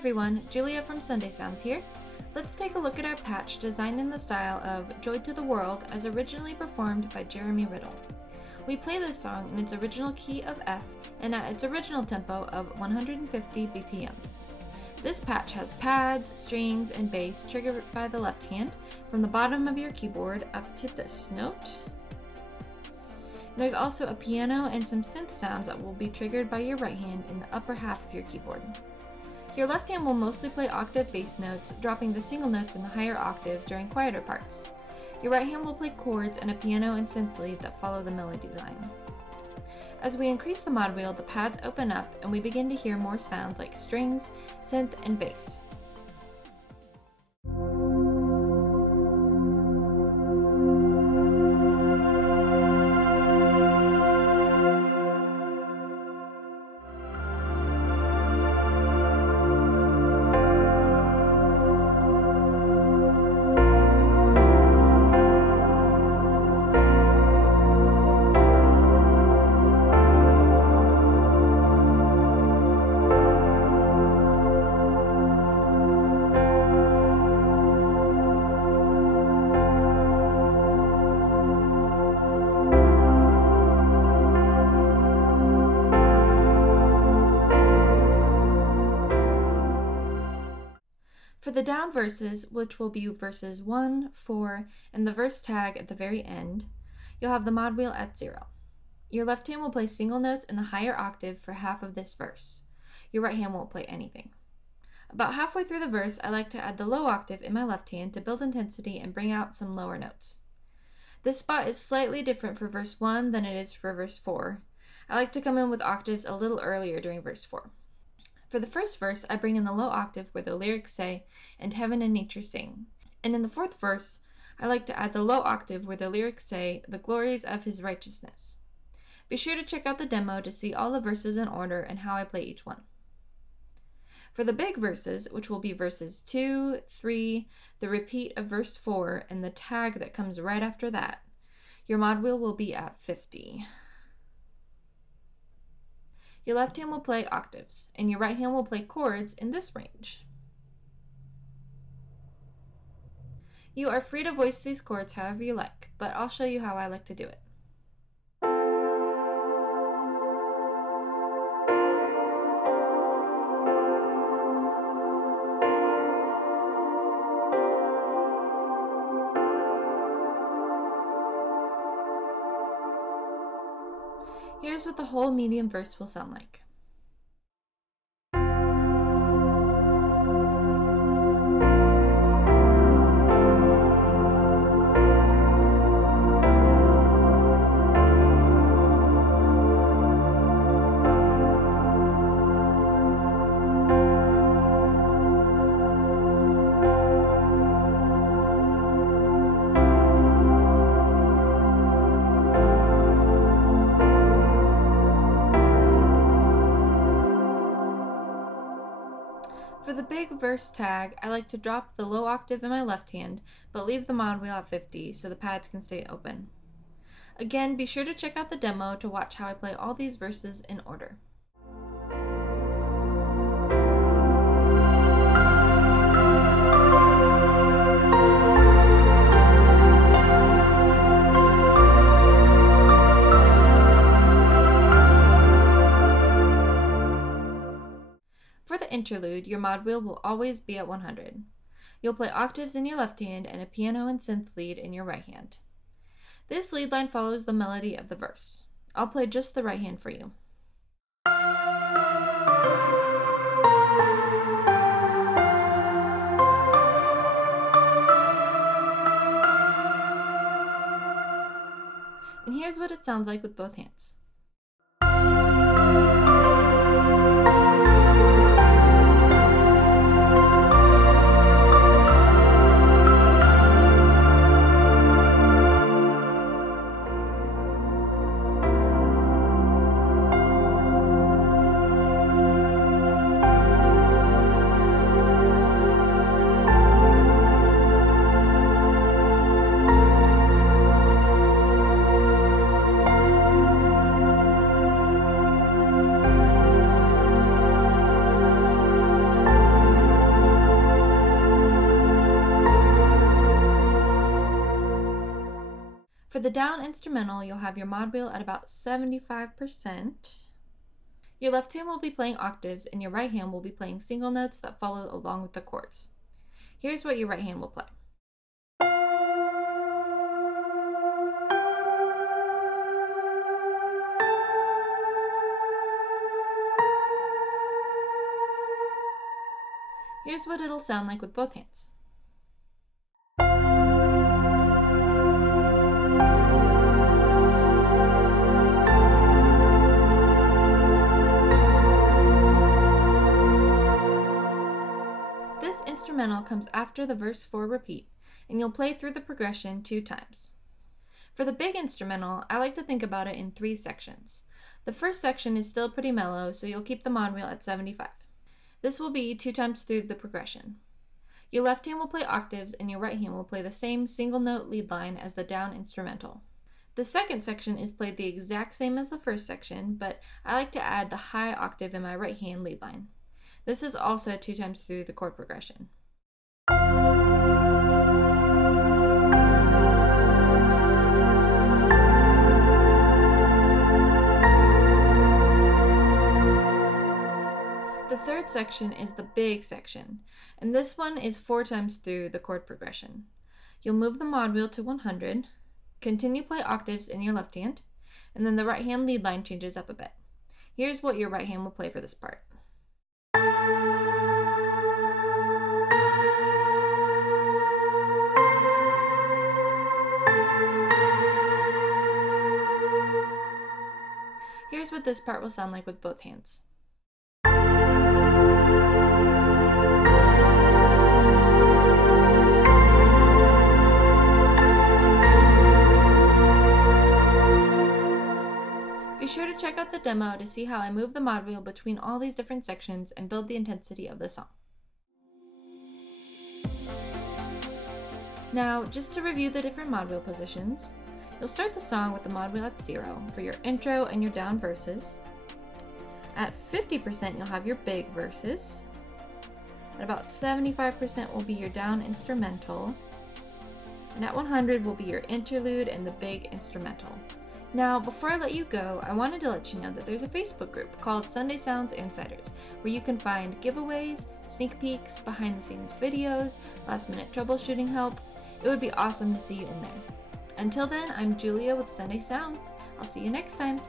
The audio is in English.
everyone, Julia from Sunday Sounds here. Let's take a look at our patch designed in the style of Joy to the World as originally performed by Jeremy Riddle. We play this song in its original key of F and at its original tempo of 150 BPM. This patch has pads, strings, and bass triggered by the left hand from the bottom of your keyboard up to this note. There's also a piano and some synth sounds that will be triggered by your right hand in the upper half of your keyboard. Your left hand will mostly play octave bass notes, dropping the single notes in the higher octave during quieter parts. Your right hand will play chords and a piano and synth lead that follow the melody line. As we increase the mod wheel, the pads open up and we begin to hear more sounds like strings, synth, and bass. For the down verses, which will be verses 1, 4, and the verse tag at the very end, you'll have the mod wheel at 0. Your left hand will play single notes in the higher octave for half of this verse. Your right hand won't play anything. About halfway through the verse, I like to add the low octave in my left hand to build intensity and bring out some lower notes. This spot is slightly different for verse 1 than it is for verse 4. I like to come in with octaves a little earlier during verse 4. For the first verse, I bring in the low octave where the lyrics say, "And heaven and nature sing." And in the fourth verse, I like to add the low octave where the lyrics say, "The glories of his righteousness." Be sure to check out the demo to see all the verses in order and how I play each one. For the big verses, which will be verses 2, 3, the repeat of verse 4, and the tag that comes right after that, your mod wheel will be at 50. Your left hand will play octaves, and your right hand will play chords in this range. You are free to voice these chords however you like, but I'll show you how I like to do it. Here's what the whole medium verse will sound like. For the big verse tag, I like to drop the low octave in my left hand, but leave the mod wheel at 50 so the pads can stay open. Again, be sure to check out the demo to watch how I play all these verses in order. For the interlude, your mod wheel will always be at 100. You'll play octaves in your left hand and a piano and synth lead in your right hand. This lead line follows the melody of the verse. I'll play just the right hand for you. And here's what it sounds like with both hands. For the down instrumental, you'll have your mod wheel at about 75%. Your left hand will be playing octaves and your right hand will be playing single notes that follow along with the chords. Here's what your right hand will play. Here's what it'll sound like with both hands. This instrumental comes after the verse 4 repeat, and you'll play through the progression 2 times. For the big instrumental, I like to think about it in 3 sections. The first section is still pretty mellow, so you'll keep the mod wheel at 75. This will be 2 times through the progression. Your left hand will play octaves and your right hand will play the same single note lead line as the down instrumental. The second section is played the exact same as the first section, but I like to add the high octave in my right hand lead line. This is also 2 times through the chord progression. The third section is the big section, and this one is 4 times through the chord progression. You'll move the mod wheel to 100, continue play octaves in your left hand, and then the right hand lead line changes up a bit. Here's what your right hand will play for this part. Here's what this part will sound like with both hands. Be sure to check out the demo to see how I move the mod wheel between all these different sections and build the intensity of the song. Now, just to review the different mod wheel positions, you'll start the song with the mod wheel at 0 for your intro and your down verses. At 50%, you'll have your big verses. At about 75% will be your down instrumental. And at 100 will be your interlude and the big instrumental. Now, before I let you go, I wanted to let you know that there's a Facebook group called Sunday Sounds Insiders, where you can find giveaways, sneak peeks, behind the scenes videos, last minute troubleshooting help. It would be awesome to see you in there. Until then, I'm Julia with Sunday Sounds. I'll see you next time.